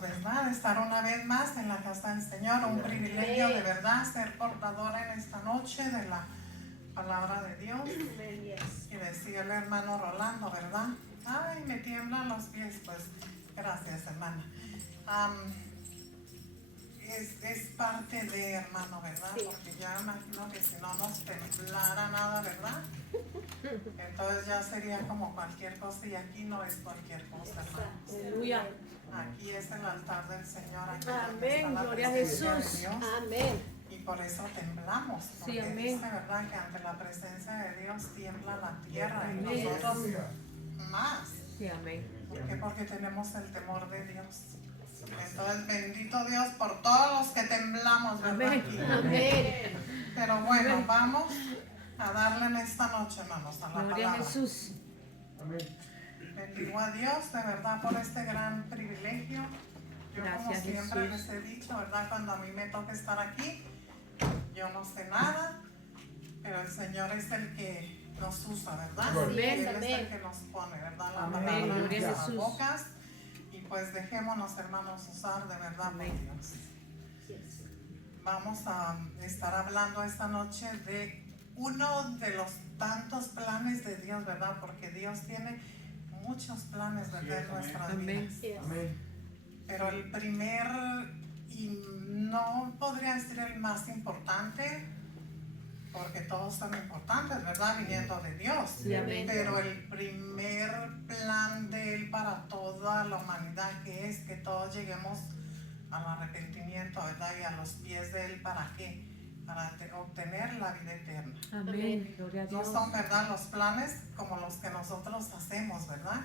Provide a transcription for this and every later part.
bendecidos, ¿verdad? Estar una vez más en la casa del Señor, un privilegio de verdad ser portadora en esta noche de la palabra de Dios. Y decía el hermano Rolando, ¿verdad? Ay, me tiemblan los pies, pues gracias, hermana. Es parte de, hermano, ¿verdad? Sí. Porque ya imagino que si no nos temblara nada, ¿verdad? Entonces ya sería como cualquier cosa, y aquí no es cualquier cosa, hermanos. Aleluya. Aquí es el altar del Señor. Aquí Amén, está gloria a la presencia Jesús. de Dios. Amén. Y por eso temblamos, porque sí, amén. dice, ¿verdad?, que ante la presencia de Dios tiembla la tierra, amén. Y nosotros más. Sí, amén. ¿Por qué? Porque tenemos el temor de Dios. Entonces, bendito Dios por todos los que temblamos, ¿verdad? Amén. Aquí. Amén. Pero bueno, amén. Vamos a darle en esta noche, hermanos, a la Gloria palabra. a Jesús. Amén. Bendigo a Dios de verdad por este gran privilegio. Yo, gracias, como siempre Jesús. Les he dicho, ¿verdad? Cuando a mí me toca estar aquí, yo no sé nada, pero el Señor es el que nos usa, ¿verdad? Amén. Él es el que nos pone, ¿verdad? La palabra en nuestras bocas. Y pues dejémonos, hermanos, usar de verdad por Dios. Vamos a estar hablando esta noche de uno de los tantos planes de Dios, ¿verdad? Porque Dios tiene muchos planes, ¿verdad?, en nuestras vidas. Amén. Pero el primer, y no podría decir el más importante, porque todos son importantes, ¿verdad?, viniendo de Dios. Sí, amén. Pero el primer plan de Él para toda la humanidad, que es que todos lleguemos al arrepentimiento, ¿verdad?, y a los pies de Él, ¿para qué? Para obtener la vida eterna. Amén. Gloria a Dios. No son, ¿verdad?, los planes como los que nosotros hacemos, ¿verdad?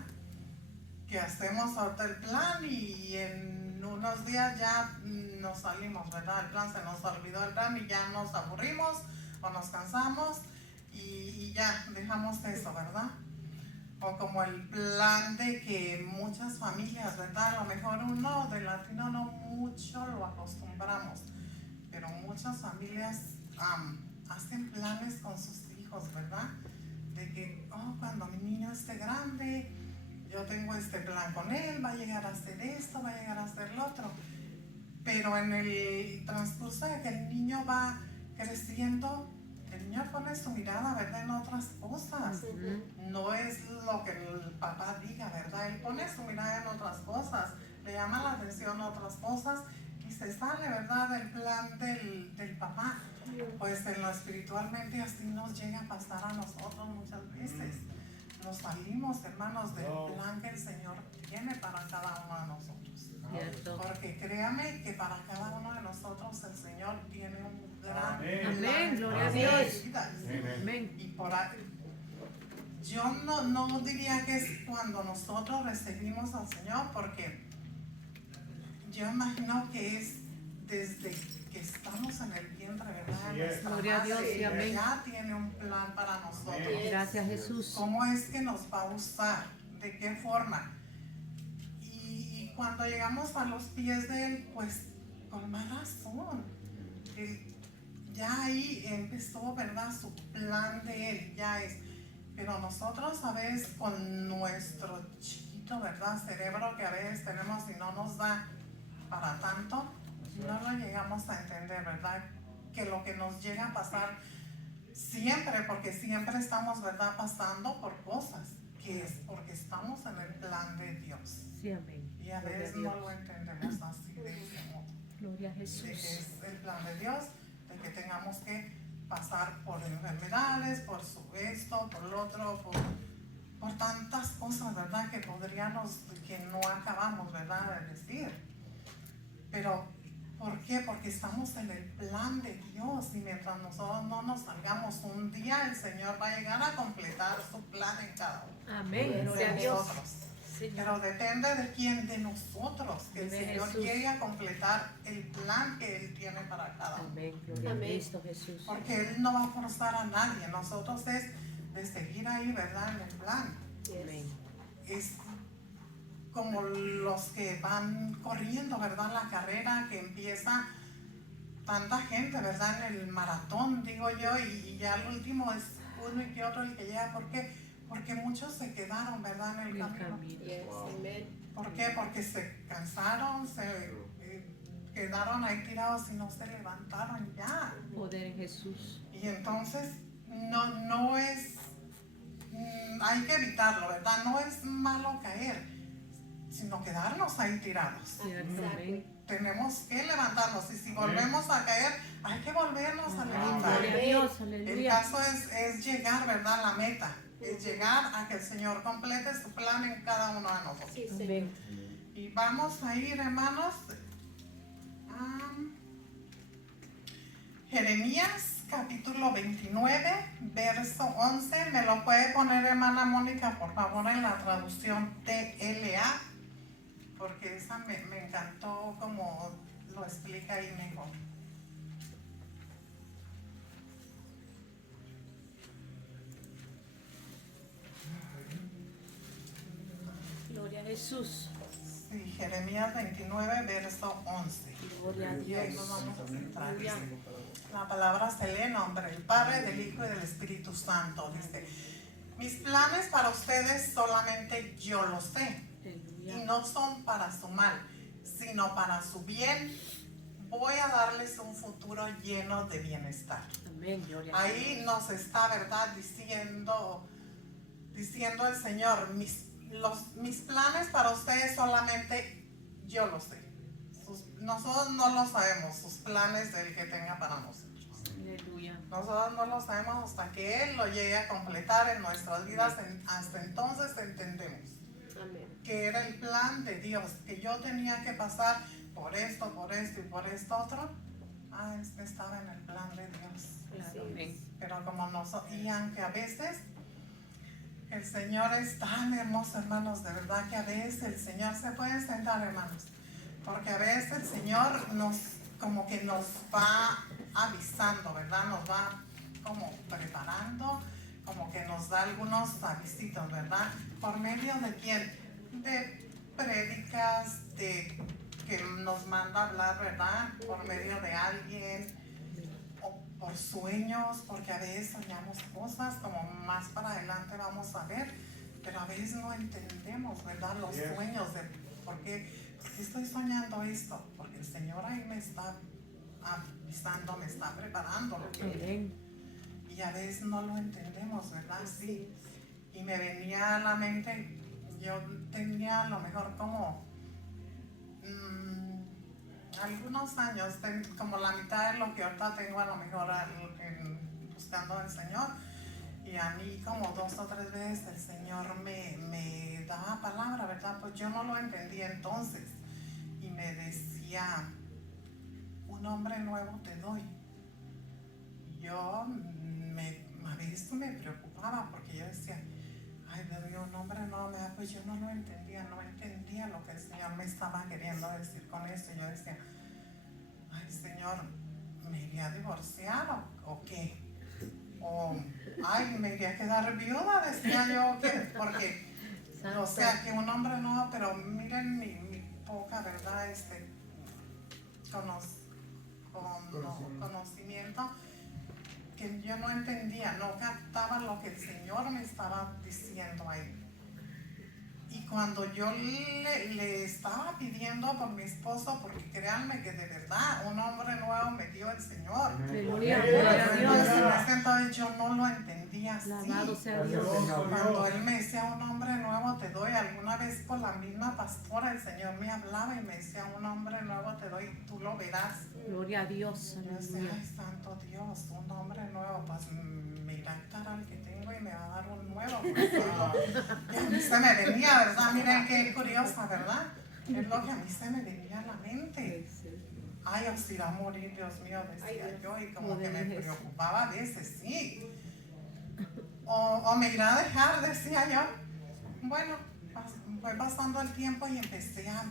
Que hacemos ahorita el plan y en unos días ya nos salimos, ¿verdad? El plan, se nos olvidó el plan y ya nos aburrimos o nos cansamos y ya dejamos eso, ¿verdad? O como el plan de que muchas familias, ¿verdad? A lo mejor uno de latino no mucho lo acostumbramos, pero muchas familias hacen planes con sus hijos, ¿verdad? De que, cuando mi niño esté grande, yo tengo este plan con él, va a llegar a hacer esto, va a llegar a hacer lo otro. Pero en el transcurso de que el niño va creciendo, el niño pone su mirada, ¿verdad?, en otras cosas. No es lo que el papá diga, ¿verdad? Él pone su mirada en otras cosas, le llama la atención otras cosas y se sale, ¿verdad?, del plan del papá. Pues en lo espiritualmente así nos llega a pasar a nosotros muchas veces. Nos salimos, hermanos, del plan que el Señor tiene para cada uno de nosotros. Cierto. Porque créame que para cada uno de nosotros el Señor tiene un gran plan. Amén, gloria a Dios. Amén. Y por ahí, yo no diría que es cuando nosotros recibimos al Señor, porque yo imagino que es desde que estamos en el vientre, ¿verdad? Nuestra gloria a Dios, madre, amén. Ya tiene un plan para nosotros. Gracias, Jesús. ¿Cómo es que nos va a usar? ¿De qué forma? Y cuando llegamos a los pies de Él, pues con más razón. Ya ahí empezó, ¿verdad?, su plan de Él, ya es. Pero nosotros a veces con nuestro chiquito, ¿verdad?, cerebro que a veces tenemos y no nos da para tanto, no lo llegamos a entender, ¿verdad? Que lo que nos llega a pasar siempre, porque siempre estamos, ¿verdad?, pasando por cosas, que es porque estamos en el plan de Dios. Sí, amén. Y a veces no lo entendemos así de ese modo. Gloria a Jesús. De que es el plan de Dios, de que tengamos que pasar por enfermedades, por esto, por lo otro, por tantas cosas, ¿verdad?, que que no acabamos, ¿verdad?, de decir. Pero, ¿por qué? Porque estamos en el plan de Dios, y mientras nosotros no nos salgamos un día, el Señor va a llegar a completar su plan en cada uno. Amén, Gloria a Dios. Señor. Pero depende de quién, de nosotros, que el Señor Jesús. llegue a completar el plan que Él tiene para cada uno. Amén, gloria a Cristo Jesús. Porque Él no va a forzar a nadie, nosotros es de seguir ahí, ¿verdad?, en el plan. Amén. Es como los que van corriendo, ¿verdad?, la carrera que empieza tanta gente, ¿verdad?, en el maratón, digo yo, y ya el último es uno y que otro el que llega. ¿Por qué? Porque muchos se quedaron, ¿verdad?, en el camino. ¿Por qué? Porque se cansaron, quedaron ahí tirados y no se levantaron ya. Poder en Jesús. Y entonces no es, hay que evitarlo, ¿verdad? No es malo caer, sino quedarnos ahí tirados. Cierto, amén. Tenemos que levantarnos y si volvemos a caer, hay que volvernos a levantar. Gloria a Dios, El aleluya. caso es llegar, ¿verdad? A la meta. Es llegar a que el Señor complete su plan en cada uno de nosotros. Sí, Señor. Amén. Y vamos a ir, hermanos, a Jeremías capítulo 29, verso 11. ¿Me lo puede poner, hermana Mónica, por favor, en la traducción TLA? Porque esa me encantó como lo explica ahí mejor. Gloria a Jesús. Sí, Jeremías 29, verso 11. Gloria a Y ahí nos Dios. vamos a centrar. Aleluya. La palabra se lee en nombre del Padre, del Hijo y del Espíritu Santo. Dice, mis planes para ustedes solamente yo los sé. Y Aleluya. no son para su mal, sino para su bien. Voy a darles un futuro lleno de bienestar. Amén. Gloria a Ahí Dios. nos está, ¿verdad? Diciendo el Señor, mis planes para ustedes solamente yo los sé. Nosotros no lo sabemos, sus planes del que tenga para nosotros. Aleluya. Nosotros no lo sabemos hasta que Él lo llegue a completar en nuestras vidas. Hasta entonces entendemos Amén. que era el plan de Dios, que yo tenía que pasar por esto y por esto otro. Estaba en el plan de Dios. Claro, amén. Pero como y aunque a veces el Señor es tan hermoso, hermanos, de verdad que a veces el Señor se puede sentar, hermanos, porque a veces el Señor como que nos va avisando, ¿verdad? Nos va como preparando, como que nos da algunos avisitos, ¿verdad? ¿Por medio de quién? De prédicas, que nos manda a hablar, ¿verdad? Por medio de alguien, o por sueños, porque a veces soñamos cosas, como más para adelante vamos a ver, pero a veces no entendemos, ¿verdad? Los sueños de por qué estoy soñando esto, porque el Señor ahí me está avisando, me está preparando lo que Amén. y a veces no lo entendemos, ¿verdad? Sí. Y me venía a la mente, yo tenía a lo mejor como algunos años, como la mitad de lo que ahorita tengo a lo mejor buscando al Señor. Y a mí como 2 o 3 veces el Señor me daba palabra, ¿verdad? Pues yo no lo entendía entonces. Y me decía, un hombre nuevo te doy. Yo a veces me preocupaba porque yo decía, ay, Dios mío, un hombre nuevo me da, pues yo no lo entendía, no entendía lo que el Señor me estaba queriendo decir con eso. Yo decía, ay, Señor, ¿me iría a divorciar o qué? O, ay, me iría a quedar viuda, decía yo, ¿qué? Porque, o sea, que un hombre nuevo, pero miren mi poca, ¿verdad? Conocimiento, que yo no entendía, no captaba lo que el Señor me estaba diciendo ahí. Y cuando yo le estaba pidiendo por mi esposo, porque créanme que de verdad un hombre nuevo me dio el Señor. Aleluya. Gloria a Dios. Entonces yo no lo entendía así. Alabado sea Dios. Cuando él me decía un hombre nuevo te doy, alguna vez con la misma pastora el Señor me hablaba y me decía un hombre nuevo te doy, tú lo verás. Gloria a Dios. Yo decía, Aleluya. ay, santo Dios, un hombre nuevo, pues me irá a quitar al que tengo y me va a dar un nuevo. Pues, y a mí se me venía, ¿verdad? Miren qué curiosa, ¿verdad? Es lo que a mí se me venía a la mente. Ay, o si va a morir, Dios mío, decía yo, y como que me preocupaba a veces, sí. O me irá a dejar, decía yo. Bueno, fue pasando el tiempo y empecé a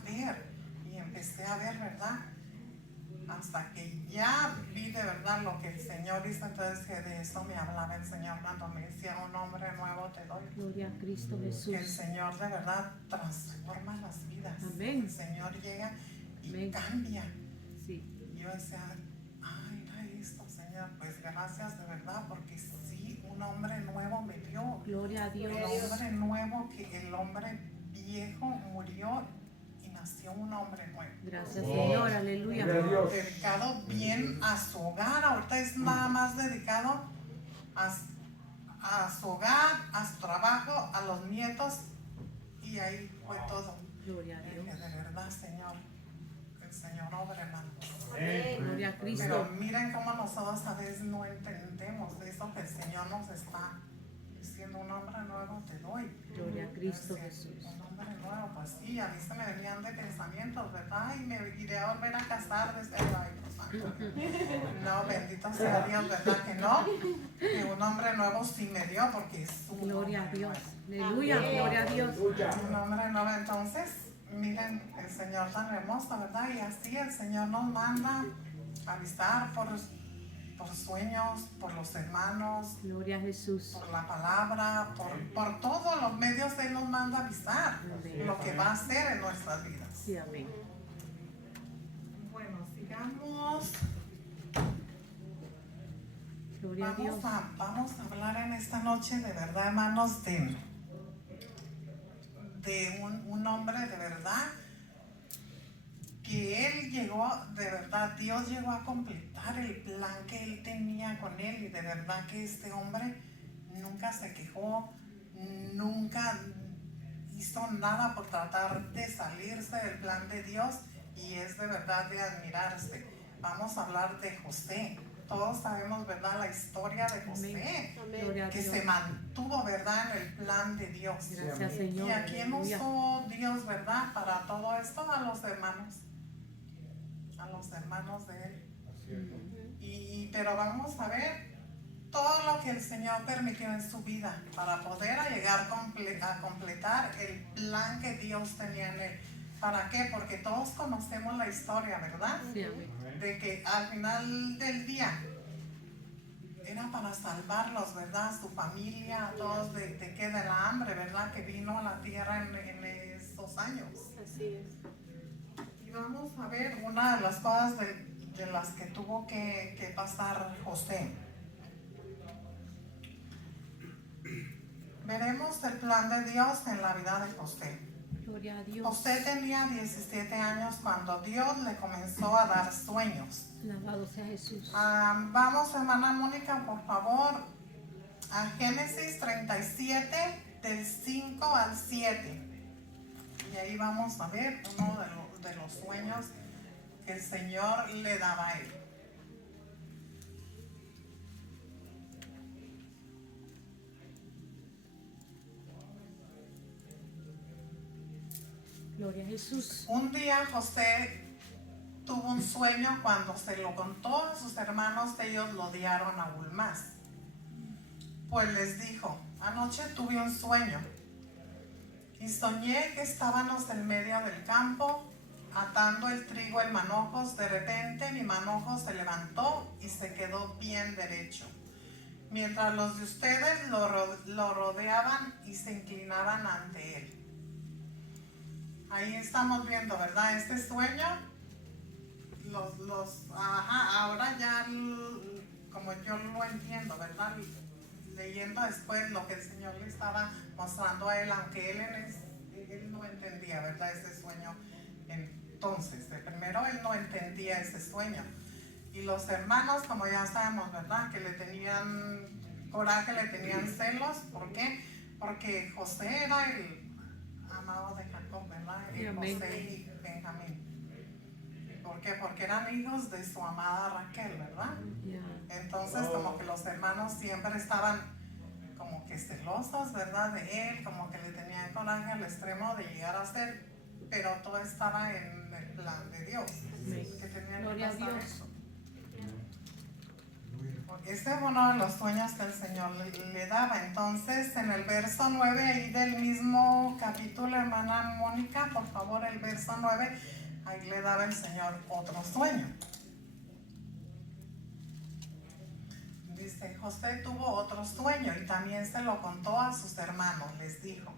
ver, ¿verdad? Hasta que ya vi de verdad lo que el Señor hizo, entonces que de eso me hablaba el Señor cuando me decía un hombre nuevo te doy. Gloria a Cristo Que el Jesús. Señor de verdad transforma las vidas. Amén. El Señor llega y Amén. cambia. Sí. Y yo decía, ay, era esto, Señor, pues gracias de verdad, porque sí, un hombre nuevo me dio. Gloria a Dios. El hombre nuevo, que el hombre viejo murió y nació un hombre nuevo. Gracias, Señor. Aleluya. Gloria a Dios. Dedicado bien a su hogar. Ahorita es nada más dedicado a su hogar, a su trabajo, a los nietos, y ahí fue todo. Gloria a Dios. Que de verdad, Señor, el Señor obra, hermano. Gloria a Pero Cristo. miren cómo nosotros a veces no entendemos eso que el Señor nos está diciendo: un hombre nuevo te doy. Gloria a Cristo Sí, Jesús. un hombre nuevo, pues sí, a mí se me venían de pensamientos, ¿verdad? Y me iré a volver a casar desde el baile. No, bendito sea Dios, ¿verdad que no? Que un hombre nuevo sí me dio, porque es un Gloria a hombre Dios. nuevo. Aleluya. Gloria a Dios. Un hombre nuevo. Entonces, miren, el Señor tan hermoso, ¿verdad? Y así el Señor nos manda a avisar por sueños, por los hermanos, Gloria a Jesús. por la palabra, por todos los medios. Él nos manda a avisar Amén. lo que va a hacer en nuestras vidas. Sí, amén. Bueno, sigamos. Gloria a Dios. Vamos a hablar en esta noche, de verdad, hermanos, de un hombre de verdad, que él llegó, de verdad, Dios llegó a completar el plan que él tenía con él, y de verdad que este hombre nunca se quejó, nunca hizo nada por tratar de salirse del plan de Dios, y es de verdad de admirarse. Vamos a hablar de José. Todos sabemos, ¿verdad?, la historia de José, Gloria a que Dios. se mantuvo, ¿verdad?, en el plan de Dios. Gracias, Señor. ¿Y a quién Aleluya. usó Dios, verdad, para todo esto? A los hermanos de él. Pero vamos a ver todo lo que el Señor permitió en su vida para poder llegar a completar el plan que Dios tenía en él. ¿Para qué? Porque todos conocemos la historia, ¿verdad? Sí, amén. De que al final del día era para salvarlos, ¿verdad? Su familia, a todos de la hambre, ¿verdad? Que vino a la tierra en esos años. Así es. Y vamos a ver una de las cosas de las que tuvo que pasar José. Veremos el plan de Dios en la vida de José. Gloria a Dios. José tenía 17 años cuando Dios le comenzó a dar sueños. Alabado sea Jesús. Vamos, hermana Mónica, por favor, a Génesis 37, del 5 al 7. Y ahí vamos a ver uno de los sueños que el Señor le daba a él. Gloria a Jesús. Un día José tuvo un sueño. Cuando se lo contó a sus hermanos, ellos lo odiaron aún más. Pues les dijo: anoche tuve un sueño y soñé que estábamos en medio del campo atando el trigo en manojos. De repente mi manojo se levantó y se quedó bien derecho, mientras los de ustedes lo rodeaban y se inclinaban ante él. Ahí estamos viendo, ¿verdad? Este sueño, ahora ya, como yo lo entiendo, ¿verdad? Leyendo después lo que el Señor le estaba mostrando a él, aunque él no entendía, ¿verdad?, ese sueño. Entonces, de primero él no entendía ese sueño. Y los hermanos, como ya sabemos, ¿verdad?, que le tenían coraje, le tenían celos. ¿Por qué? Porque José era el amado de Jacob, ¿verdad? José y Benjamín. ¿Por qué? Porque eran hijos de su amada Raquel, ¿verdad? Entonces, como que los hermanos siempre estaban como que celosos, ¿verdad?, de él, como que le tenían coraje al extremo de llegar a ser, pero todo estaba en el plan de Dios, que tenía que Gloria a pasar Dios. eso. Este es uno de los sueños que el Señor le daba. Entonces, en el verso 9 ahí del mismo capítulo, hermana Mónica, por favor, el verso 9, ahí le daba el Señor otro sueño. Dice: José tuvo otro sueño y también se lo contó a sus hermanos. Les dijo: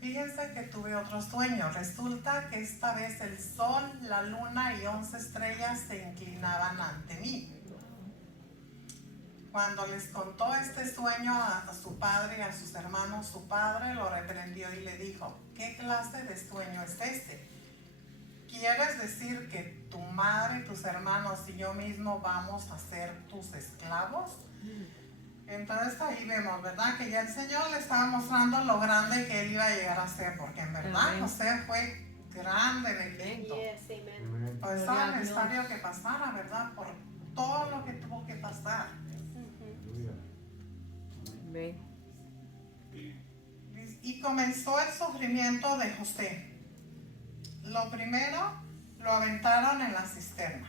fíjense que tuve otro sueño. Resulta que esta vez el sol, la luna y 11 estrellas se inclinaban ante mí. Cuando les contó este sueño a su padre y a sus hermanos, su padre lo reprendió y le dijo: ¿qué clase de sueño es este? ¿Quieres decir que tu madre, tus hermanos y yo mismo vamos a ser tus esclavos? Entonces ahí vemos, ¿verdad? Que ya el Señor le estaba mostrando lo grande que él iba a llegar a ser, porque en verdad Amén. José fue grande en Egipto. Yes, amen. Pues Gloria estaba a Dios. necesario que pasara, ¿verdad? Por todo lo que tuvo que pasar. Amén. Y comenzó el sufrimiento de José. Lo primero, lo aventaron en la cisterna.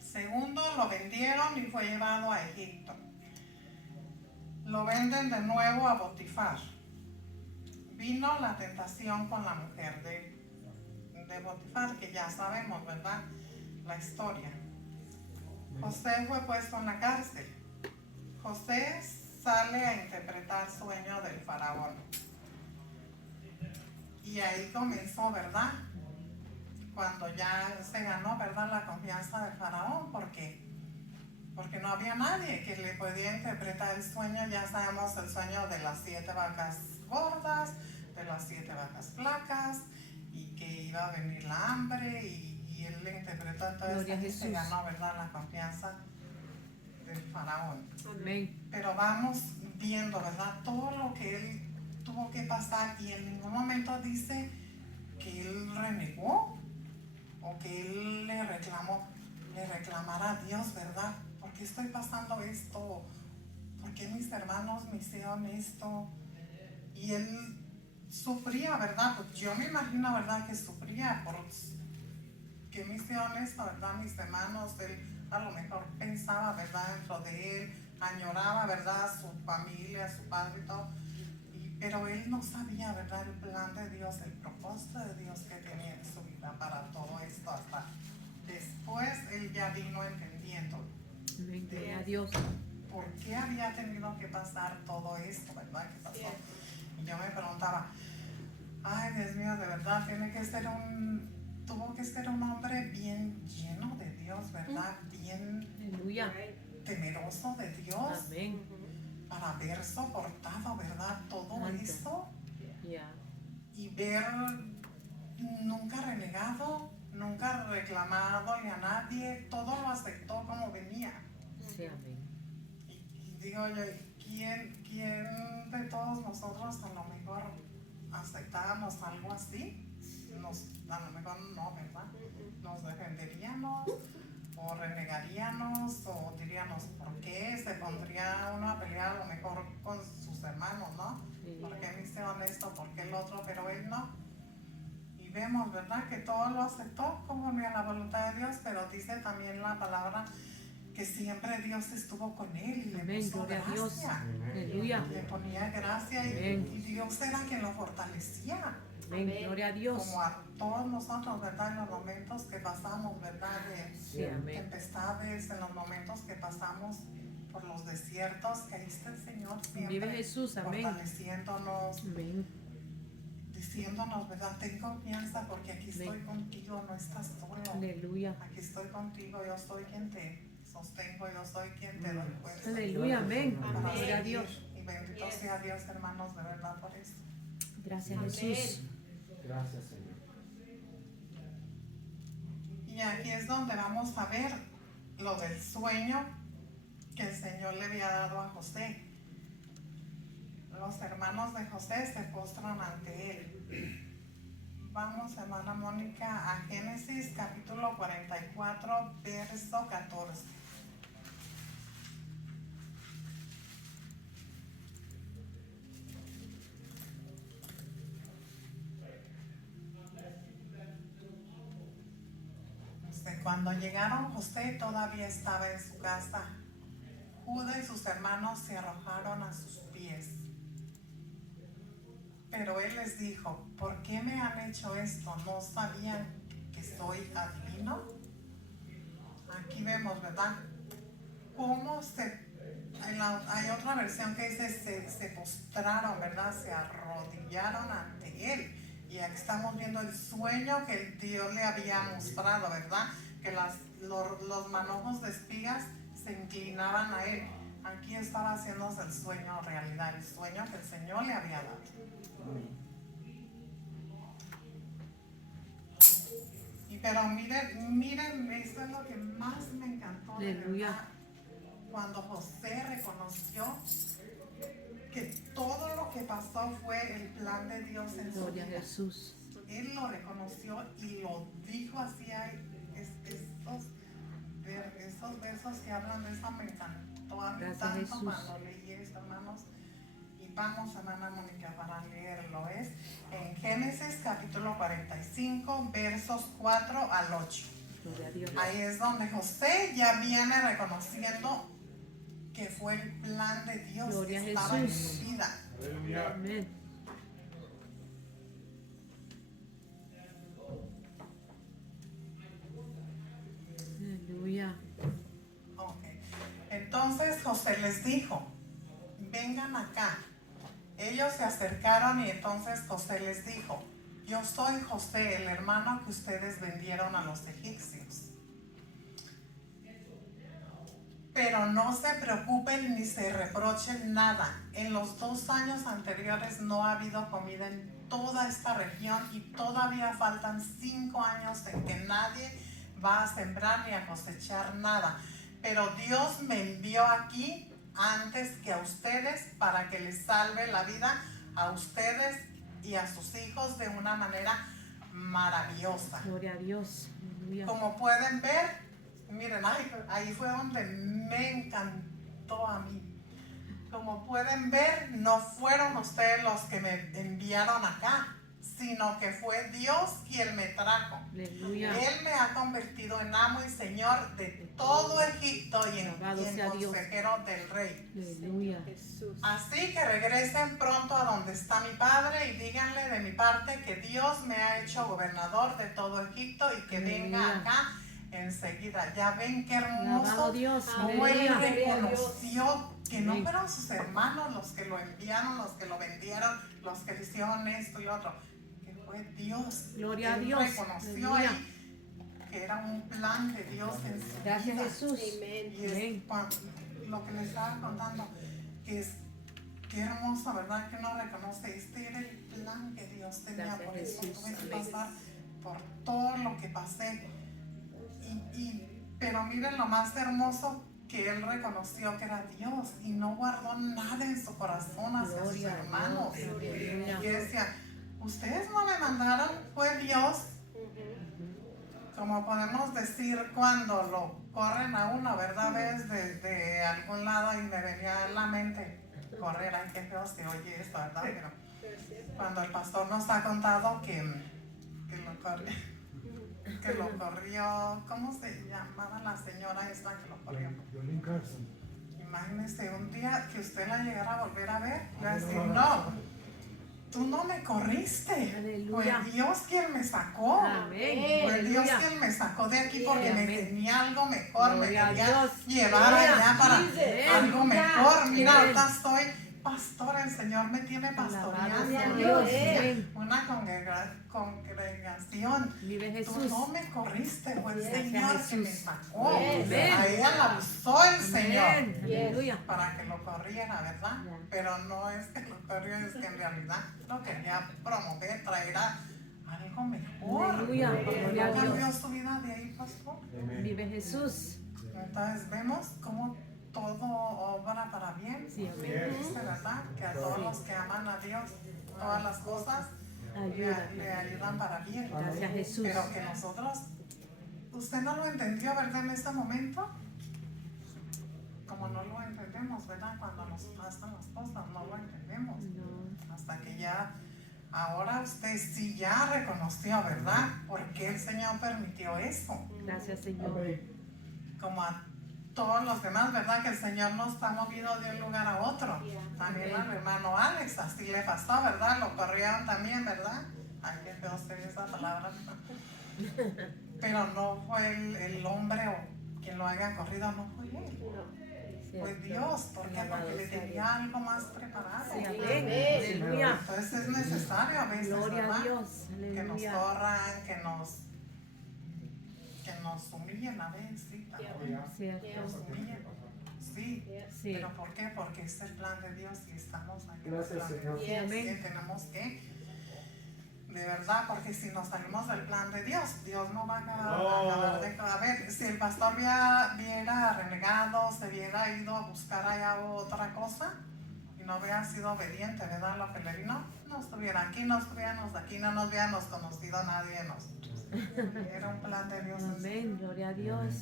Segundo, lo vendieron y fue llevado a Egipto. Lo venden de nuevo a Potifar. Vino la tentación con la mujer de Potifar, que ya sabemos, ¿verdad? La historia. José fue puesto en la cárcel. José sale a interpretar sueño del faraón. Y ahí comenzó, ¿verdad? Cuando ya se ganó, ¿verdad? La confianza del faraón, porque no había nadie que le podía interpretar el sueño. Ya sabemos el sueño de las 7 vacas gordas, de las 7 vacas flacas, y que iba a venir la hambre, y él le interpretó. Entonces Gloria a ahí se Jesús. ganó, ¿verdad? La confianza del faraón. Amén. Pero vamos viendo, ¿verdad? Todo lo que él tuvo que pasar, y en ningún momento dice que él renegó o que él le reclamara a Dios, ¿verdad? ¿Por qué estoy pasando esto? ¿Por qué mis hermanos me hicieron esto? Y él sufría, ¿verdad? Pues yo me imagino, ¿verdad? Que sufría por que me hicieron esto, ¿verdad? Mis hermanos, él a lo mejor pensaba, ¿verdad? Dentro de él, añoraba, ¿verdad? Su familia, su padre y todo. Pero él no sabía, ¿verdad? El plan de Dios, el propósito de Dios que tenía en su vida para todo esto. Hasta después él ya vino entendiendo Amén. Gloria a Dios. por qué había tenido que pasar todo esto, ¿verdad? Que pasó. Y yo me preguntaba, ay, Dios mío, de verdad, tuvo que ser un hombre bien lleno de Dios, ¿verdad? Bien Aleluya. temeroso de Dios Amén. para haber soportado, ¿verdad? Todo Santo. esto Ya. y ver nunca renegado, nunca reclamado ni a nadie, todo lo aceptó como venía. Sí, amén. Y digo yo, ¿quién de todos nosotros a lo mejor aceptábamos algo así? A lo mejor no, ¿verdad? Nos defenderíamos o renegaríamos o diríamos, ¿por qué? Se pondría uno a pelear a lo mejor con sus hermanos, ¿no? Sí. ¿Por qué me hicieron esto? ¿Por qué el otro? Pero él no. Y vemos, ¿verdad? Que todo lo aceptó conforme a la voluntad de Dios, pero dice también la palabra que siempre Dios estuvo con él y le Amén. puso Gloria a Dios. gracia. Aleluya. Le ponía gracia y Amén. Dios era quien lo fortalecía. Amén. Gloria a Dios. Como a todos nosotros, ¿verdad? En los momentos que pasamos, ¿verdad? De Sí, amén. tempestades, en los momentos que pasamos por los desiertos, que ahí está el Señor siempre. Vive Jesús. Amén. Fortaleciéndonos, Amén. diciéndonos, ¿verdad? Ten confianza porque aquí estoy contigo, no estás solo. Aleluya. Aquí estoy contigo, yo soy quien te sostengo, yo soy quien te doy fuerza. Aleluya. Amén. Para Gloria a seguir. Dios. Y bendito sea Dios, hermanos, de verdad por eso. Gracias, Jesús. Gracias, Señor. Y aquí es donde vamos a ver lo del sueño que el Señor le había dado a José. Los hermanos de José se postran ante él. Vamos, hermana Mónica, a Génesis capítulo 44, verso 14. Cuando llegaron, José todavía estaba en su casa. Judá y sus hermanos se arrojaron a sus pies. Pero él les dijo, ¿por qué me han hecho esto? ¿No sabían que soy adivino? Aquí vemos, ¿verdad? Hay otra versión que dice, se postraron, ¿verdad? Se arrodillaron ante él. Y aquí estamos viendo el sueño que Dios le había mostrado, ¿verdad? Que los manojos de espigas se inclinaban a él. Aquí estaba haciéndose el sueño realidad, el sueño que el Señor le había dado. Pero miren, esto es lo que más me encantó, de verdad, cuando José reconoció que todo lo que pasó fue el plan de Dios en su Gloria a vida. Jesús. Él lo reconoció y lo dijo así. Esos versos que hablan de eso me encantó a mí tanto cuando leí esto, hermanos. Y vamos, hermana Mónica, para leerlo. Es en Génesis capítulo 45, versos 4 al 8. Ahí es donde José ya viene reconociendo que fue el plan de Dios Gloria que estaba en su vida. Amén. Aleluya. Okay. Entonces José les dijo, vengan acá. Ellos se acercaron y entonces José les dijo, yo soy José, el hermano que ustedes vendieron a los egipcios. Pero no se preocupen ni se reprochen nada. En los 2 años anteriores no ha habido comida en toda esta región y todavía faltan 5 años en que nadie va a sembrar ni a cosechar nada. Pero Dios me envió aquí antes que a ustedes para que les salve la vida a ustedes y a sus hijos de una manera maravillosa. Gloria a Dios. Aleluya. Como pueden ver, miren, ahí fue donde me encantó a mí. Como pueden ver, no fueron ustedes los que me enviaron acá, sino que fue Dios quien me trajo. Aleluya. Él me ha convertido en amo y señor de todo Egipto y en consejero del rey. Aleluya. Así que regresen pronto a donde está mi padre y díganle de mi parte que Dios me ha hecho gobernador de todo Egipto y que venga acá enseguida. Ya ven qué hermoso cómo él reconoció que no fueron sus hermanos los que lo enviaron, los que lo vendieron, los que le hicieron esto y otro, que fue Dios. Gloria a Él Dios. reconoció ahí que era un plan de Dios en su vida. Gracias Jesús. Y es lo que les estaba contando, que es qué hermoso, ¿verdad? Que uno reconoce, este era el plan que Dios tenía. Gracias, por eso Jesús. tuve que pasar por todo lo que pasé. Pero miren lo más hermoso, que él reconoció que era Dios y no guardó nada en su corazón hacia sus hermanos. Y decía, ustedes no me mandaron, fue Dios. Como podemos decir cuando lo corren a uno, ¿verdad? Ves de algún lado y me venía en la mente correr, ay, qué feo se oye esto, ¿verdad? Pero cuando el pastor nos ha contado que lo corrió, ¿cómo se llamaba la señora esta que lo corrió? Imagínese un día que usted la llegara a volver a ver, le va a decir, no, tú no me corriste. Aleluya. Fue Dios quien me sacó. Amén. Fue Dios Aleluya. quien me sacó de aquí porque me Amén. tenía algo mejor, Gloria a me quería Dios. llevar allá para algo mejor. Mira, Amén. ahorita estoy pastora, el Señor me tiene Alabado sea pastoreando. Dios. Amén. Una congregación. Vive Tú Jesús. no me corriste, fue el Gracias, Señor que Jesús. me sacó. Amén. A ella la usó el Señor Amén. Aleluya. para que lo corriera, ¿verdad? Ya. Pero no es que lo corrió, es que en realidad lo quería promover, traer algo mejor. Aleluya. Porque Gloria a no cambió Dios. su vida de ahí, pastor. Vive Jesús. Entonces vemos cómo todo obra para bien. Sí, amén. Dice, ¿verdad? Que a todos los que aman a Dios, todas las cosas le ayudan para bien. Gracias Jesús. Pero que nosotros, usted no lo entendió, ¿verdad? En este momento, como no lo entendemos, ¿verdad? Cuando nos pasan las cosas, no lo entendemos. No. Hasta que ya, ahora usted sí ya reconoció, ¿verdad? ¿Por qué el Señor permitió eso? Gracias Señor. Como a todos los demás, ¿verdad? Que el Señor nos ha movido de un lugar a otro. También al hermano Alex, así le pasó, ¿verdad? Lo corrieron también, ¿verdad? Ay, qué feo se ve esa palabra. Pero no fue el hombre o quien lo haya corrido, no fue él. Fue Dios. ¿Por qué? Porque le tenía algo más preparado. Sí, amén. Aleluya. Entonces es necesario a veces, Gloria ¿verdad? a Dios. Que nos Aleluya. corran, que que nos humillen a veces, sí, también. Cierto. Nos humillen, sí. Sí. ¿Pero por qué? Porque es el plan de Dios y estamos ahí. Gracias, Señor. Sí, amén. Sí, tenemos que, de verdad, porque si nos salimos del plan de Dios, Dios no va a acabar de... A ver, si el pastor hubiera renegado, se hubiera ido a buscar allá otra cosa y no hubiera sido obediente, ¿verdad? Lo que le vino, no estuviera aquí, no estuviéramos aquí, no nos hubiéramos conocido nadie de nosotros. Era un plan de Dios. Amén. Gloria a Dios.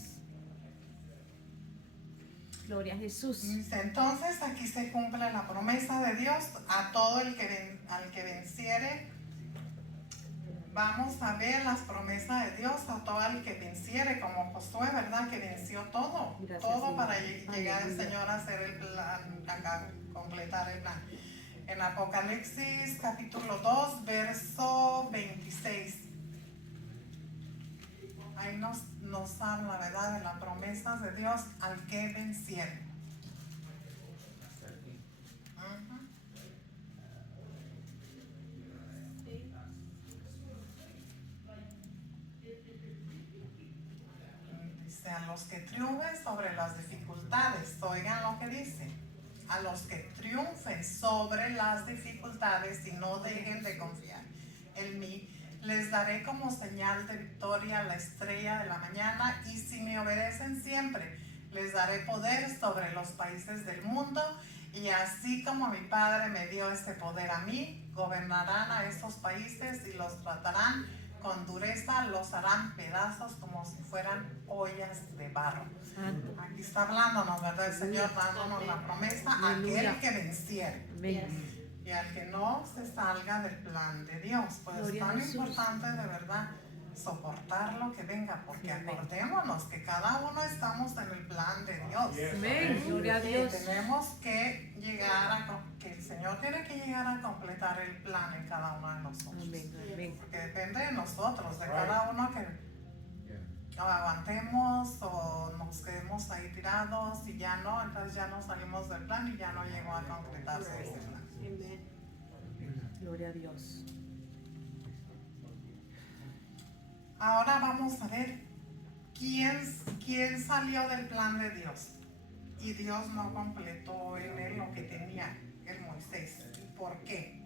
Gloria a Jesús. Dice, entonces aquí se cumple la promesa de Dios a todo el que al que venciere. Vamos a ver las promesas de Dios a todo el que venciere, como Josué, ¿verdad? Que venció todo, Gracias, todo Señor. para llegar el Aleluya. Señor a hacer el plan, a completar el plan. En Apocalipsis capítulo 2, verso 26. Ahí nos habla, ¿verdad? De las promesas de Dios al que venciere. Ujú. Dice, a los que triunfen sobre las dificultades, oigan lo que dice, a los que triunfen sobre las dificultades y no dejen de confiar en mí, les daré como señal de victoria la estrella de la mañana, y si me obedecen siempre, les daré poder sobre los países del mundo, y así como mi Padre me dio ese poder a mí, gobernarán a esos países y los tratarán con dureza, los harán pedazos como si fueran ollas de barro. Santo. Aquí está hablándonos, ¿verdad? El Señor dándonos la promesa a Aleluya. aquel que venciere Amén. y al que no se salga del plan de Dios. Pues Gloria a tan Jesús. importante de verdad soportar lo que venga, porque Sí, amén. acordémonos que cada uno estamos en el plan de Dios. Amén. Gloria a Y Dios. tenemos que llegar que el Señor tiene que llegar a completar el plan en cada uno de nosotros. Amén. Amén. Porque depende de nosotros, de cada uno que aguantemos o nos quedemos ahí tirados y ya no, entonces ya no salimos del plan y ya no llegó a concretarse ese plan. Gloria a Dios. Ahora vamos a ver quién salió del plan de Dios y Dios no completó en él lo que tenía el Moisés. ¿Por qué?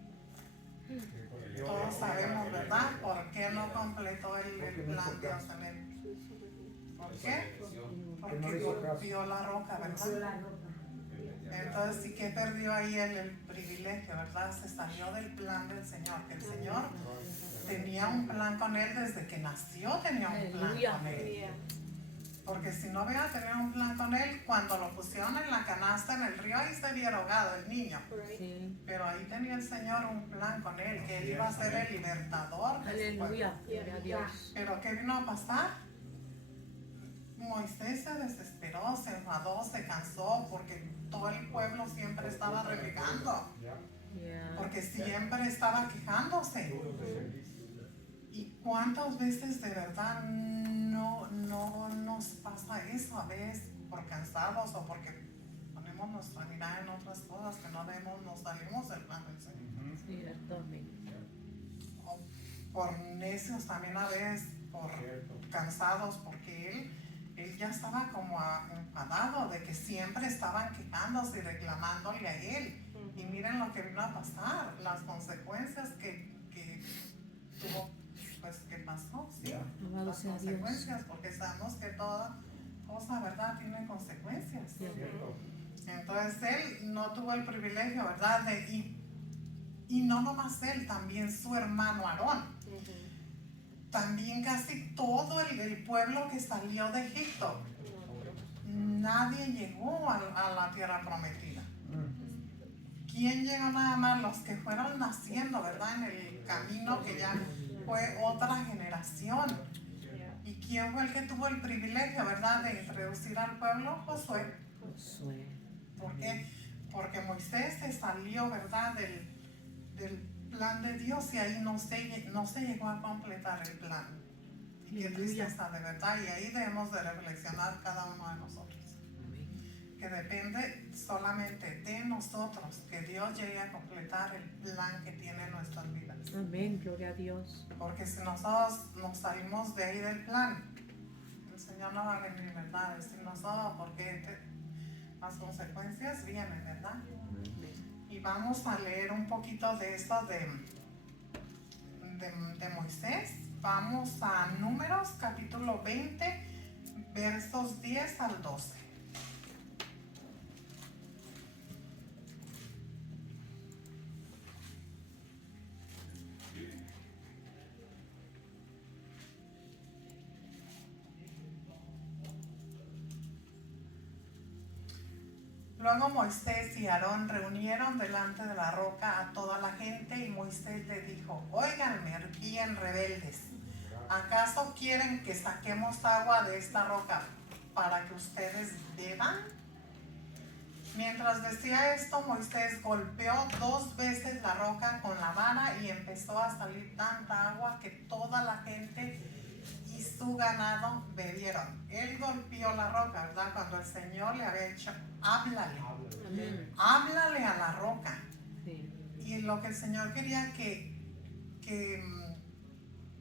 Todos sabemos, ¿verdad? ¿Por qué no completó el plan Dios en él? ¿Por qué? Porque golpeó la roca, ¿verdad? Entonces sí que perdió ahí el privilegio, ¿verdad? Se salió del plan del Señor, que el Señor tenía un plan con él desde que nació, tenía un plan Aleluya. con él. Porque si no hubiera tenido un plan con él, cuando lo pusieron en la canasta en el río, ahí se había ahogado el niño. Sí. Pero ahí tenía el Señor un plan con él, que él iba a ser el libertador de su pueblo. Aleluya. Gloria a Dios. Pero ¿qué vino a pasar? Moisés se desesperó, se enfadó, se cansó, porque todo el pueblo siempre estaba renegando, Yeah. porque siempre estaba quejándose. ¿Y cuántas veces de verdad no nos pasa eso? A veces por cansados o porque ponemos nuestra mirada en otras cosas que no vemos, nos salimos del plan del Señor. Cierto. Amén. O por necios también a veces, por cansados, porque él ya estaba como enfadado de que siempre estaban quejándose y reclamándole a él. Y miren lo que vino a pasar, las consecuencias que tuvo, pues que pasó, ¿sí? Alabado Las sea Dios. consecuencias, porque sabemos que toda cosa, ¿verdad?, tiene consecuencias. Sí. Entonces él no tuvo el privilegio, ¿verdad? Y no nomás él, también su hermano Aarón. También casi todo el pueblo que salió de Egipto. Nadie llegó a la tierra prometida. ¿Quién llegó nada más? Los que fueron naciendo, ¿verdad? En el camino que ya fue otra generación. ¿Y quién fue el que tuvo el privilegio, ¿verdad?, de introducir al pueblo? Josué. Josué. ¿Por qué? Porque Moisés se salió, ¿verdad?, del plan de Dios y ahí no se llegó a completar el plan. Y qué tristeza, de verdad, y ahí debemos de reflexionar cada uno de nosotros. Que depende solamente de nosotros que Dios llegue a completar el plan que tiene en nuestras vidas. Amén. Gloria a Dios. Porque si nosotros nos salimos de ahí del plan, El Señor no va a venir, ¿verdad? A decirnos todo porque las consecuencias vienen, ¿verdad? Y vamos a leer un poquito de esto de Moisés. Vamos a Números capítulo 20, versos 10 al 12. Luego Moisés y Aarón reunieron delante de la roca a toda la gente y Moisés les dijo: óiganme bien rebeldes, ¿acaso quieren que saquemos agua de esta roca para que ustedes beban? Mientras decía esto, Moisés golpeó 2 veces la roca con la vara y empezó a salir tanta agua que toda la gente y su ganado bebieron. Él golpeó la roca, ¿verdad? Cuando el Señor le había dicho: háblale, háblale a la roca. Sí. Y lo que el Señor quería que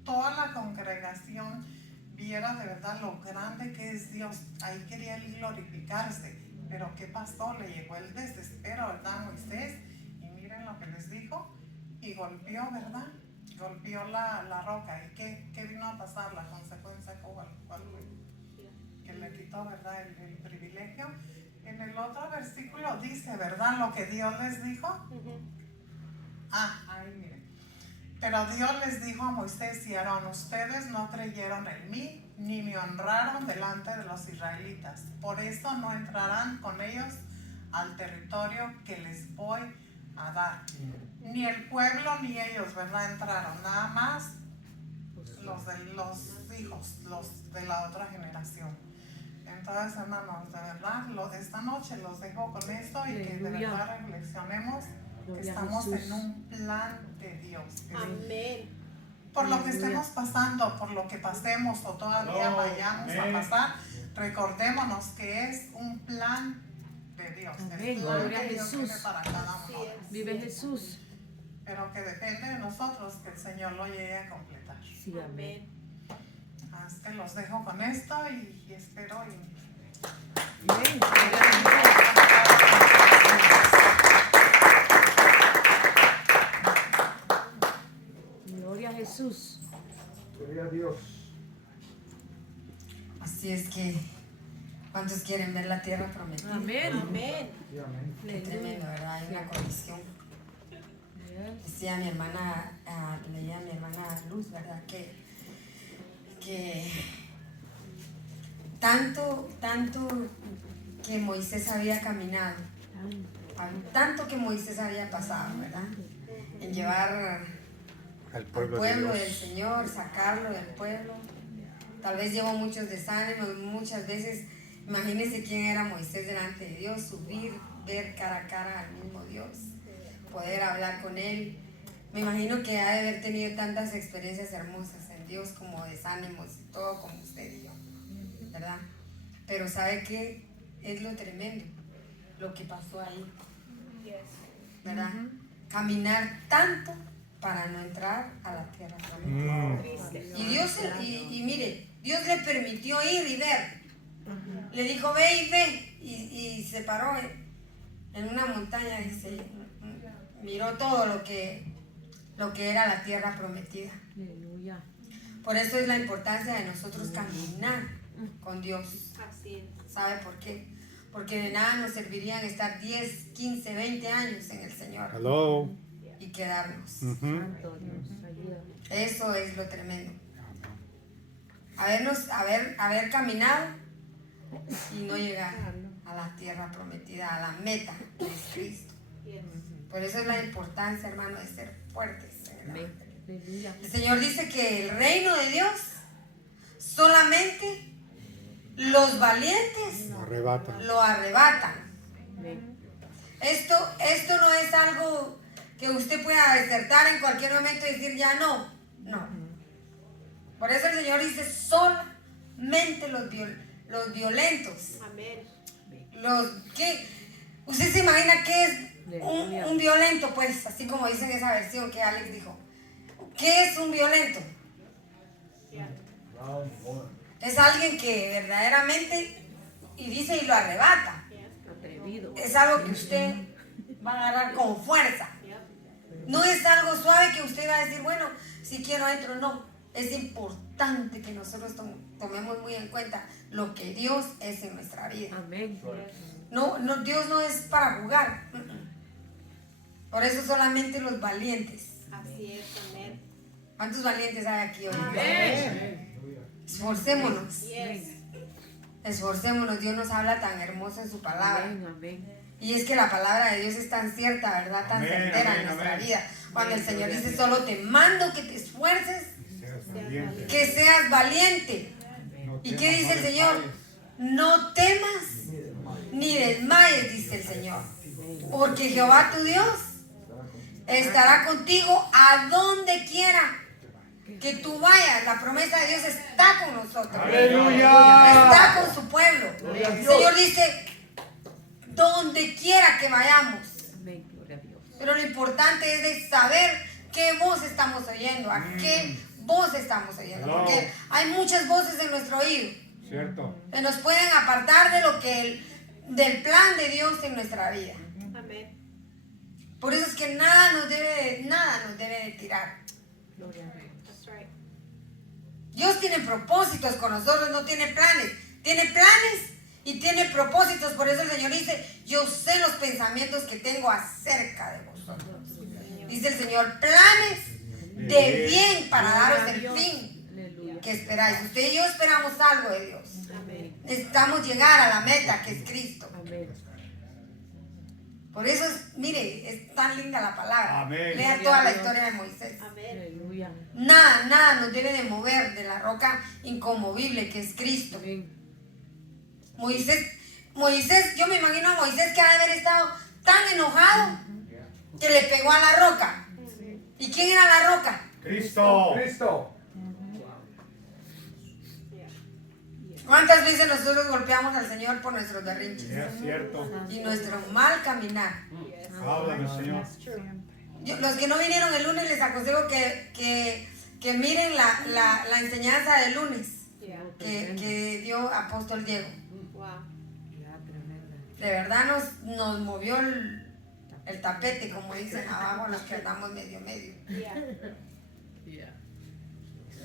toda la congregación viera de verdad lo grande que es Dios. Ahí quería él glorificarse. Pero ¿qué pasó? Le llegó el desespero, ¿verdad, Moisés? Y miren lo que les dijo. Y golpeó, ¿verdad? Golpeó la roca. ¿Y qué vino a pasar? La consecuencia, ¿cuál fue? Que le quitó, ¿verdad? El privilegio. En el otro versículo dice, ¿verdad? Lo que Dios les dijo. Ahí miren. Pero Dios les dijo a Moisés y Aarón: ustedes no creyeron en mí, ni me honraron delante de los israelitas. Por eso no entrarán con ellos al territorio que les voy a dar. Ni el pueblo ni ellos, ¿verdad? Entraron. Nada más los hijos, los de la otra generación. Entonces, hermanos, de verdad, esta noche los dejo con esto y que de verdad reflexionemos que estamos en un plan de Dios. Amén. Por lo que estemos pasando, por lo que pasemos o todavía vayamos a pasar, recordémonos que es un plan de Dios. Amén. El plan Gloria a que Dios Jesús. tiene para cada uno. Vive Jesús. Pero que depende de nosotros que el Señor lo llegue a completar. Sí, amén. Así que los dejo con esto y espero. Amén. Gloria a Jesús. Gloria a Dios. Así es que, ¿cuántos quieren ver la tierra prometida? Amén. Amén. Sí, amén. Qué tremendo, ¿verdad? Hay una condición. Decía mi hermana, leía mi hermana Luz, ¿verdad? Que tanto que Moisés había caminado, tanto que Moisés había pasado, ¿verdad? En llevar Al al pueblo de Dios. del Señor, sacarlo del pueblo. Tal vez llevó muchos desánimos, muchas veces. Imagínense quién era Moisés delante de Dios, subir, ver cara a cara al mismo Dios, poder hablar con él. Me imagino que ha de haber tenido tantas experiencias hermosas en Dios, como desánimos y todo, como usted y yo, ¿verdad? Pero ¿sabe qué es lo tremendo? Lo que pasó ahí, ¿verdad? Caminar tanto para no entrar a la tierra prometida. Y Dios, y mire, Dios le permitió ir y ver. Le dijo: ve y ve. Y se paró en una montaña y miró todo lo que era la tierra prometida. Aleluya. Por eso es la importancia de nosotros caminar con Dios. Así es. ¿Sabe por qué? Porque de nada nos servirían estar 10, 15, 20 años en el Señor Hello. y quedarnos. Santo Dios, ayúdame. Eso es lo tremendo. Haber caminado y no llegar a la tierra prometida, a la meta que es Cristo. Por eso es la importancia, hermano, de ser fuertes en el Amén. Evangelio. Aleluya. El Señor dice que el reino de Dios solamente los valientes Arrebata. lo arrebatan. Amén. Esto no es algo que usted pueda desertar en cualquier momento y decir ya no. No. Por eso el Señor dice solamente los violentos. Amén. ¿Usted se imagina qué es un violento? Pues así como dice en esa versión que Alex dijo. ¿Qué es un violento? Es alguien que verdaderamente, y dice y lo arrebata. Atrevido. Es algo que usted va a agarrar con fuerza. No es algo suave que usted va a decir, bueno, si quiero entro, no. Es importante que nosotros tomemos muy en cuenta lo que Dios es en nuestra vida. Amén. No, Dios no es para jugar. Por eso solamente los valientes. Así es, amén. ¿Cuántos valientes hay aquí hoy? Amén. Esforcémonos. Yes. Esforcémonos. Dios nos habla tan hermoso en su palabra. Amén. Amén. Y es que la palabra de Dios es tan cierta, ¿verdad? Tan Amén, certera amén, en nuestra amén. vida. Cuando el Señor dice, solo te mando que te esfuerces, Seas valiente. que seas valiente. No ¿Y qué temas, dice no el Señor? desmayes. No temas ni desmayes, dice el Señor. Porque Jehová tu Dios estará contigo a donde quiera que tú vayas. La promesa de Dios está con nosotros. ¡Aleluya! Está con su pueblo. Gloria a El Dios. Señor dice, donde quiera que vayamos. Amén. Gloria a Dios. Pero lo importante es de saber qué voz estamos oyendo, a qué voz estamos oyendo. Hello. Porque hay muchas voces en nuestro oído Cierto. que nos pueden apartar de lo que del plan de Dios en nuestra vida. Amén. Por eso es que nada nos debe de tirar. Gloria a Dios. That's right. Dios tiene propósitos con nosotros, no tiene planes. Tiene planes y tiene propósitos. Por eso el Señor dice, yo sé los pensamientos que tengo acerca de vosotros. Dice el Señor, planes de bien para daros el fin Aleluya. que esperáis. Usted y yo esperamos algo de Dios. Amén. Necesitamos llegar a la meta que es Cristo. Amén. Por eso, mire, es tan linda la palabra. Amén. Lea toda la historia de Moisés. Amén. Aleluya. Nada nos debe de mover de la roca inconmovible que es Cristo. Amén. Moisés, yo me imagino a Moisés que ha de haber estado tan enojado que le pegó a la roca. ¿Y quién era la roca? Cristo. Cristo. ¿Cuántas veces nosotros golpeamos al Señor por nuestros berrinches Es cierto. y nuestro mal caminar? Háblame, Señor. Los que no vinieron el lunes les aconsejo que miren la enseñanza del lunes que dio Apóstol Diego. Wow. Ya, tremenda. De verdad nos movió el tapete, como dicen abajo los que andamos medio. Yeah. Ya.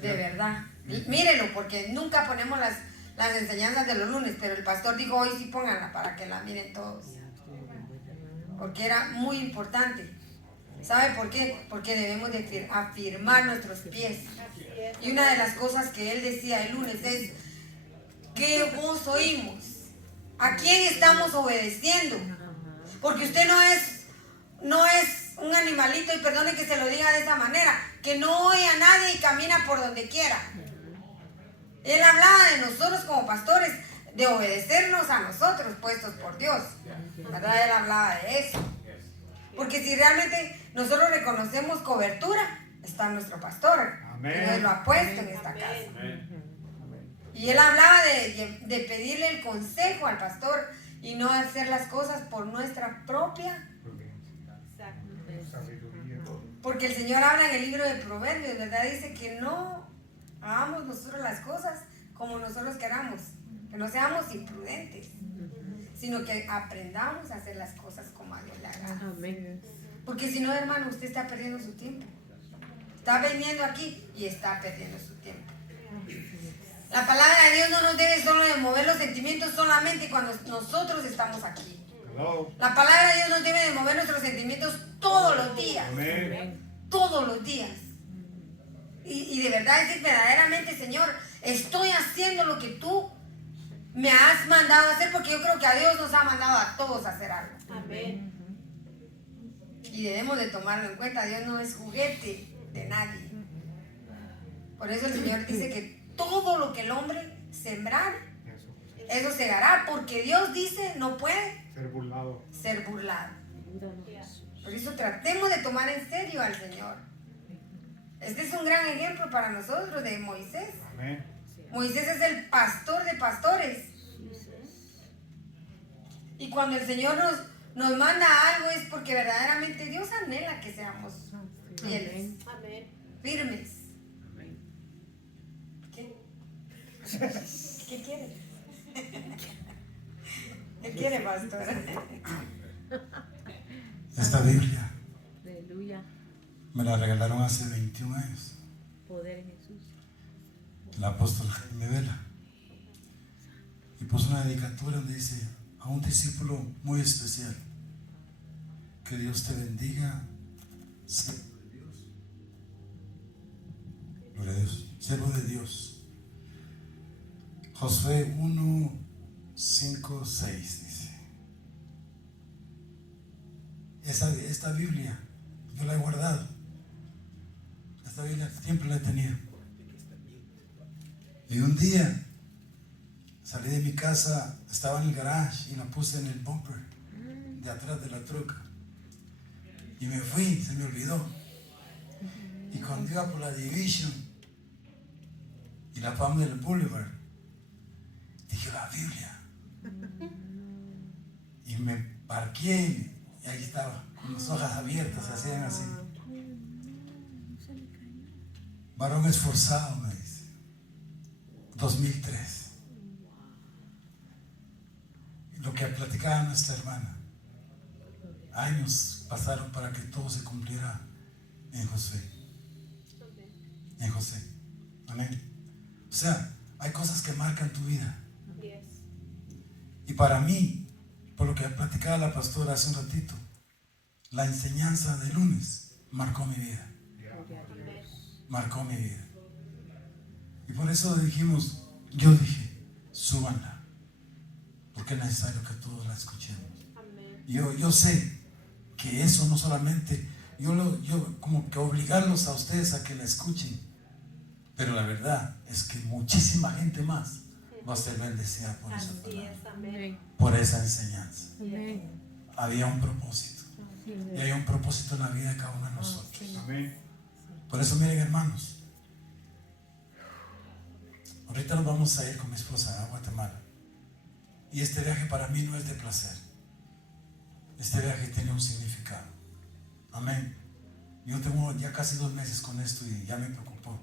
De verdad. Y mírenlo, porque nunca ponemos las enseñanzas de los lunes, pero el pastor dijo hoy sí pónganla para que la miren todos. Porque era muy importante. ¿Sabe por qué? Porque debemos de afirmar nuestros pies. Así es. Y una de las cosas que él decía el lunes es, ¿qué voz oímos? ¿A quién estamos obedeciendo? Porque usted no es un animalito, y perdone que se lo diga de esa manera, que no oye a nadie y camina por donde quiera. Él hablaba de nosotros como pastores, de obedecernos a nosotros puestos por Dios. ¿Verdad? Él hablaba de eso. Porque si realmente nosotros reconocemos cobertura, está nuestro pastor, Amén. que nos lo ha puesto en esta casa. Amén. Y él hablaba de pedirle el consejo al pastor y no hacer las cosas por nuestra propia. Exacto. Sabiduría. Porque el Señor habla en el libro de Proverbios, ¿verdad? Dice que no hagamos nosotros las cosas como nosotros queramos, que no seamos imprudentes, sino que aprendamos a hacer las cosas como a Dios le agrada. Amén. Porque si no, hermano, usted está perdiendo su tiempo. Está viniendo aquí y está perdiendo su tiempo. La palabra de Dios no nos debe solo de mover los sentimientos solamente cuando nosotros estamos aquí. Hello. La palabra de Dios nos debe de mover nuestros sentimientos todos los días. Amén. Todos los días. Y de verdad decir verdaderamente, Señor, estoy haciendo lo que tú me has mandado a hacer, porque yo creo que a Dios nos ha mandado a todos a hacer algo. Amén. Y debemos de tomarlo en cuenta. Dios no es juguete de nadie. Por eso el Señor dice que todo lo que el hombre sembrar, eso segará, porque Dios dice no puede Ser burlado. ser burlado. Ayúdanos, Jesús. Por eso tratemos de tomar en serio al Señor. Este es un gran ejemplo para nosotros de Moisés. Amén. Moisés es el pastor de pastores. Y cuando el Señor nos manda algo es porque verdaderamente Dios anhela que seamos fieles, Amén. firmes. Amén. ¿Qué? ¿Qué quiere? ¿Qué quiere, pastor? Esta Biblia Aleluya. me la regalaron hace 21 años. Poder en Jesús. El apóstol Jaime Vela. Y puso una dedicatura donde dice: a un discípulo muy especial. Que Dios te bendiga, siervo de Dios. Gloria a Dios, siervo de Dios. Josué 1, 5, 6 dice. Esta Biblia yo la he guardado. Esta Biblia siempre la he tenido. Y un día salí de mi casa, estaba en el garage y la puse en el bumper de atrás de la troca. Y me fui, se me olvidó. Y cuando iba por la Division y la Palmer Boulevard, dije: la Biblia. Y me parqué y ahí estaba, con las hojas abiertas, se hacían así. Varón esforzado, me dice. 2003. Lo que platicaba nuestra hermana. Años pasaron para que todo se cumpliera en Josué. En José. Amén. O sea, hay cosas que marcan tu vida. Yes. Y para mí, por lo que platicaba la pastora hace un ratito, la enseñanza de lunes marcó mi vida. Marcó mi vida. Y por eso dijimos, yo dije, súbanla, porque es necesario que todos la escuchemos. Amén. Yo sé que eso no solamente, yo como que obligarlos a ustedes a que la escuchen, pero la verdad es que muchísima gente más va a ser bendecida por esa Así palabra, es, amén. Amén. por esa enseñanza. Amén. Había un propósito, y hay un propósito en la vida de cada uno de nosotros. Amén. Por eso, miren, hermanos, ahorita nos vamos a ir con mi esposa a Guatemala. Y este viaje para mí no es de placer. Este viaje tiene un significado. Amén. Yo tengo ya casi 2 meses con esto y ya me preocupó,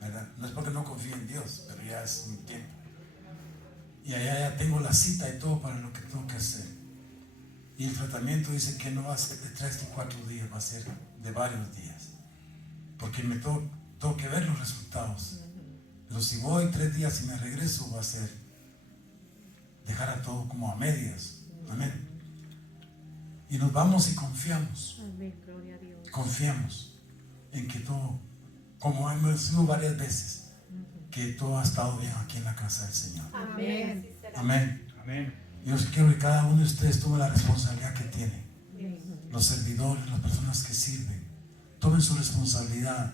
¿verdad? No es porque no confío en Dios, pero ya es un tiempo. Y allá ya tengo la cita y todo para lo que tengo que hacer. Y el tratamiento dice que no va a ser de 3 o 4 días, va a ser de varios días. Porque me tengo que ver los resultados. Pero si voy 3 días y me regreso, va a ser dejar a todo como a medias. Amén. Y nos vamos y confiamos. Amén. Gloria a Dios. Confiamos en que todo, como hemos sido varias veces, que todo ha estado bien aquí en la casa del Señor. Amén. Así será. Amén. Amén. Yo quiero que cada uno de ustedes tome la responsabilidad que tiene. Yes. Los servidores, las personas que sirven, tomen su responsabilidad,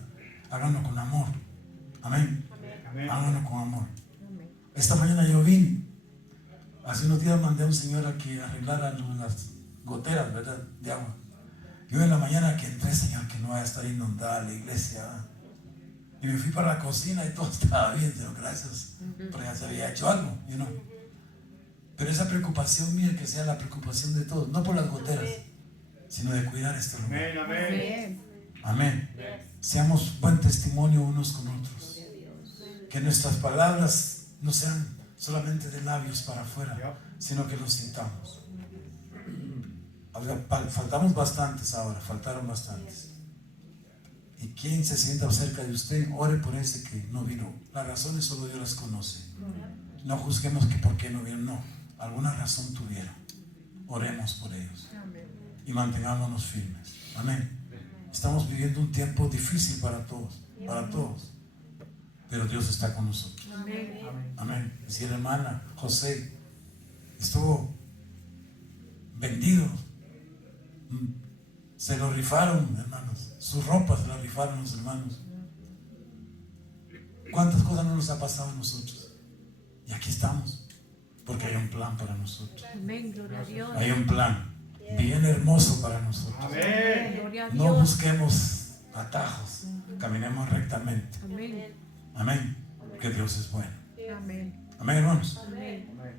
háganlo con amor. Amén. Amén. Amén. Háganlo con amor. Amén. Esta mañana yo vine, hace unos días mandé a un señor a que arreglara las goteras, ¿verdad?, de agua. Yo en la mañana que entré, Señor, que no vaya a estar inundada la iglesia. Y me fui para la cocina y todo estaba bien, Señor, gracias, porque ya se había hecho algo, ¿no? Pero esa preocupación mía, que sea la preocupación de todos, no por las goteras, sino de cuidar este lugar. Amén. Amén. Amén. Yes. Seamos buen testimonio unos con otros. Que nuestras palabras no sean solamente de labios para afuera, sino que lo sintamos. Faltamos bastantes ahora, faltaron bastantes. Y quien se sienta cerca de usted, ore por ese que no vino. Las razones solo Dios las conoce. No juzguemos que por qué no vieron, no. Alguna razón tuvieron. Oremos por ellos y mantengámonos firmes. Amén. Estamos viviendo un tiempo difícil para todos, pero Dios está con nosotros. Amén. Amén. Decía la hermana José, estuvo vendido. Se lo rifaron, hermanos. Sus ropas se las rifaron los hermanos. ¿Cuántas cosas no nos ha pasado a nosotros? Y aquí estamos, porque hay un plan para nosotros. Amén. Gloria a Dios. Hay un plan bien hermoso para nosotros. Amén. Gloria a No Dios. busquemos atajos, caminemos rectamente. Amén. Amén. Que Dios es bueno. Amén. Amén, hermanos. Amén. Amén.